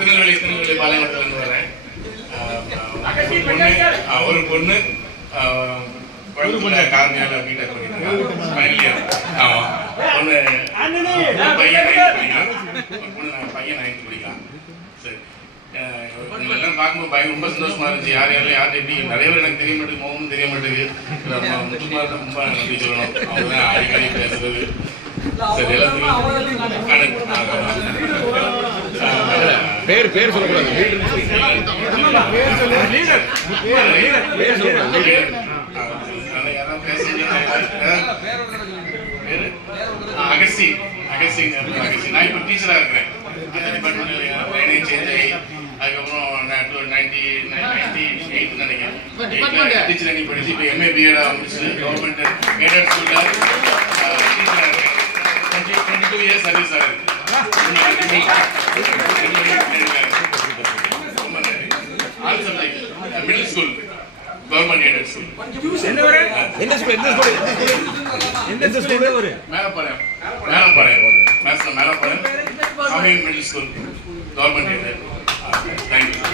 திருநெல்வேலி பாளையங்கோட்டிலிருந்து வரேன். ஒரு பொண்ணு காரணியால வீட்டை பண்ணிருக்காங்க. ஆமா, பொண்ணு பையன் 9th படிக்கலாம். ஒரு பொண்ணு பையன் 9th படிக்கலாம். சரி, எல்லாம் பார்க்கும்போது பயம் ரொம்ப சந்தோஷமா இருந்துச்சு. யார் எப்படி நிறைய பேர் எனக்கு தெரிய மாட்டேங்குது, முகமும் தெரிய மாட்டேங்குது. முத்துக்குமார் ரொம்ப நன்றி சொல்லணும். அவங்க தான் அடிக்கடி பேசுறது. சரி, எல்லாத்துக்கும் பேர் சொல்லக்கூடாது. அகஸ்டின். நான் இப்போ டீச்சரா இருக்கிறேன். அந்த டிபார்ட்மெண்ட் சேஞ்ச் ஆகி அதுக்கப்புறம் 98 நினைக்கிறேன் டீச்சர் அன்னைக்கு படிச்சு இப்போ MA BEd முடிச்சு கவர்மெண்ட் எய்டட் ஸ்கூல்ல டீச்சரா இருக்கேன். 22 இயர்ஸ் சர்வீஸ் ஆகுது. All subject middle school government aided school. Melapalayam சாமி மிடில் ஸ்கூல் கவர்மெண்ட் எய்டட்.